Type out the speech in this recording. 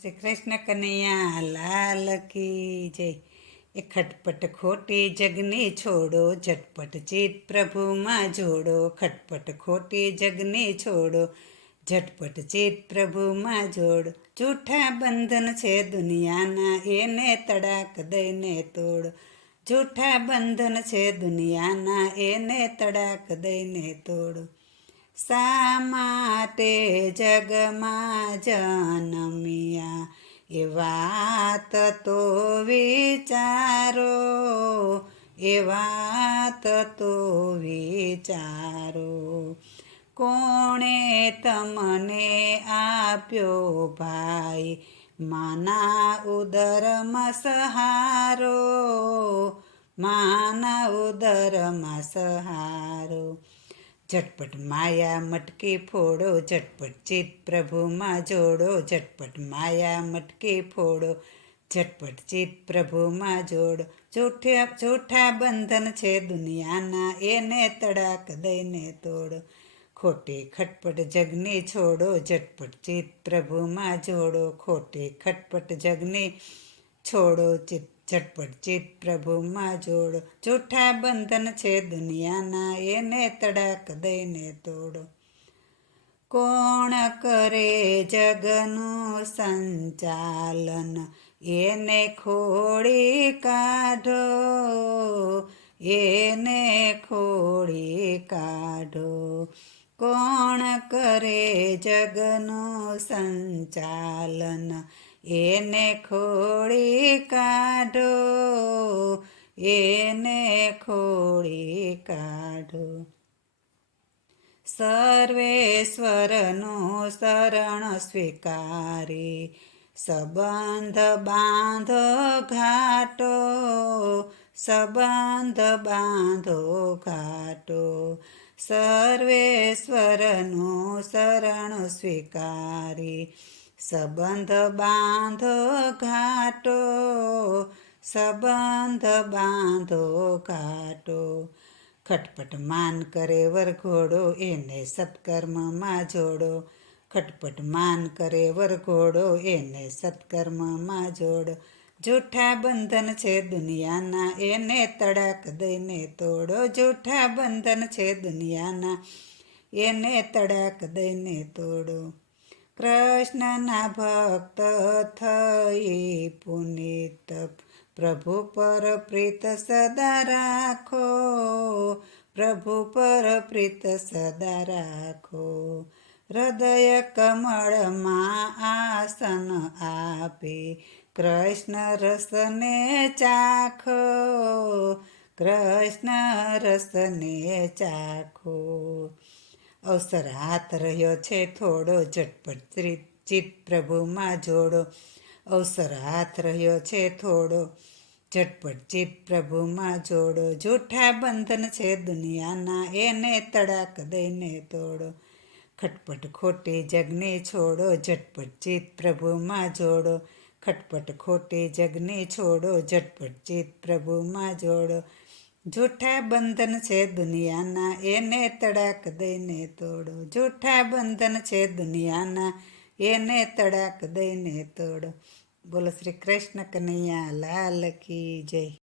શ્રી કૃષ્ણ કનૈયા લાલ કી જય. એ ખટપટ ખોટી જગની છોડો, ઝટપટ ચિત પ્રભુમાં જોડો. ખટપટ ખોટી જગની છોડો, ઝટપટ ચિત પ્રભુમાં જોડો. જૂઠા બંધન છે દુનિયાના, એને તડાક દઈને તોડો. જૂઠા બંધન છે દુનિયાના, એને તડાક દઈને તોડો. શા માટે જગમાં જન્મ્યા એ વાત તો વિચારો, એ વાત તો વિચારો. કોણે તમને આપ્યો ભાઈ માના ઉદરમાં સહારો, માના ઉદરમાં સહારો. ઝટપટ માયા મટકી ફોડો, ઝટપટ ચિત પ્રભુમાં જોડો. ઝટપટ માયા મટકી ફોડો, ઝટપટ ચિત પ્રભુમાં જોડો. જૂઠા બંધન છે દુનિયાના, એને તડાક દઈને તોડો. ખોટી ખટપટ જગની છોડો, ઝટપટ ચિત પ્રભુમાં જોડો. ખોટી ખટપટ જગની છોડો, ઝટપટ ચિત પ્રભુમાં જોડો. જૂઠા બંધન છે દુનિયાના, એને તડાક દઈને તોડો. કોણ કરે જગનું સંચાલન, એને ખોળી કાઢો, એને ખોળી કાઢો. કોણ કરે જગનું સંચાલન, એને ખોળી કાઢો, એને ખોળી કાઢો. સર્વેશ્વરનું શરણ સ્વીકારી, સંબંધ બાંધો ઘાટો, સંબંધ બાંધો ઘાટો. સર્વેશ્વરનું શરણ સ્વીકારી, સંબંધ બાંધો ઘાટો, સંબંધ બાંધો ઘાટો. ખટપટ માન કરે વરઘોડો, એને સત્કર્મમાં જોડો. ખટપટ માન કરે વરઘોડો, એને સત્કર્મમાં જોડો. જૂઠા બંધન છે દુનિયાના, એને તડાક દઈને તોડો. જૂઠા બંધન છે દુનિયાના, એને તડાક દઈને તોડો. કૃષ્ણના ભક્ત થઈ પુનિત, પ્રભુ પર પ્રીત સદા રાખો, પ્રભુ પર પ્રીત સદા રાખો. હૃદય કમળમાં આસન આપી, કૃષ્ણ રસને ચાખો, કૃષ્ણ રસને ચાખો. અવસર હાથ રહ્યો છે થોડો, ઝટપટ ચિત પ્રભુમાં જોડો. અવસર હાથ રહ્યો છે થોડો, ઝટપટ ચિત પ્રભુમાં જોડો. જૂઠા બંધન છે દુનિયાના, એને તડાક દઈને તોડો. ખટપટ ખોટી જગની છોડો, ઝટપટ ચિત પ્રભુમાં જોડો. ખટપટ ખોટી જગની છોડો, ઝટપટ ચિત પ્રભુમાં જોડો. જૂઠા બંધન છે દુનિયાના, એને તડાક દઈને તોડો. જૂઠા બંધન છે દુનિયાના, એને તડાક દઈને તોડો. બોલો શ્રી કૃષ્ણ કનૈયા લાલ કી જય.